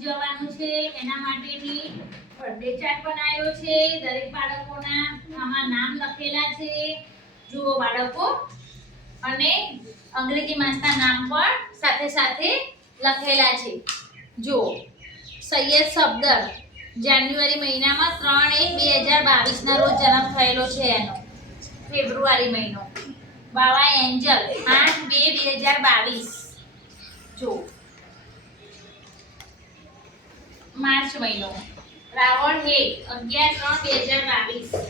ઉજવવાનું છે એના માટેની બર્થડે ચાર્ટ બનાવ્યો છે દરેક બાળકોના આમાં નામ લખેલા છે જુઓ બાળકો અને અંગ્રેજી માસના નામ પણ સાથે સાથે લખેલા છે જો સૈયદ સફદર જાન્યુઆરી મહિનામાં 3/1/2022 ના રોજ જન્મ થયેલો છે એનો ફેબ્રુઆરી મહિનો બાવા એન્જલ 8/2/2022 જો માર્ચ મહિનો રાવણ હેત 11/3/2022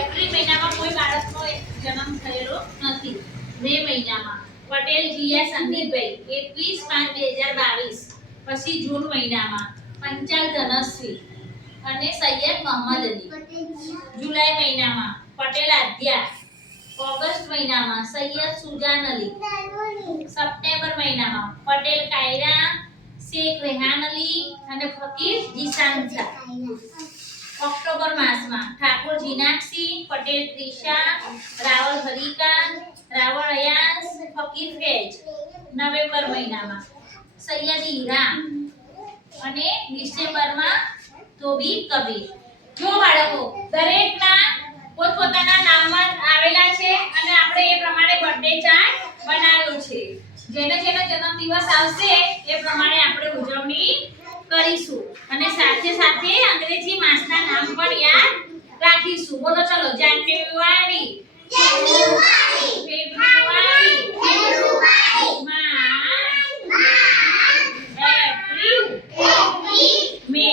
એપ્રિલ મહિનામાં કોઈ બાળકનો જન્મ થયેલો નથી મે મહિનામાં પટેલ જીયા સંદીપભાઈ 21/5/2022 પછી જૂન મહિનામાં પંચાલ ધનશ્રી અને સૈયદ મોહમ્મદ અલી જુલાઈ મહિનામાં પટેલ આધ્યા ઓગસ્ટ મહિનામાં સૈયદ સુજાન અલી સપ્ટેમ્બર મહિનામાં પટેલ કાયરા શેખ રેહાન અલી અને ફકીર જીશાન શાહ ઓક્ટોબર માસમાં ઠાકોર જીનાક્ષી પટેલ ત્રિષા રાવલ હરિકા રાવળ અયાસ ફકીર ફેજ નવેમ્બર મહિનામાં સૈયદ હીરા અને ડિસેમ્બરમાં તોબી કબીર જો બાળકો દરેકના પોતપોતાના નામ આવેલા છે અને આપણે એ પ્રમાણે બર્થડે ચાર્ટ બનાવ્યો છે જેને જેનો જન્મદિવસ આવશે એ પ્રમાણે આપણે ઉજવણી કરીશું અને સાથે સાથે અંગ્રેજી માસના નામ પણ યાદ રાખીશું બોલો ચલો જાન્યુઆરી ફેબ્રુઆરી માર્ચ એપ્રિલ મે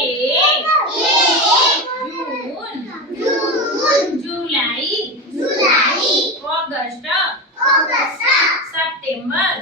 જૂન જુલાઈ ઓગસ્ટ સપ્ટેમ્બર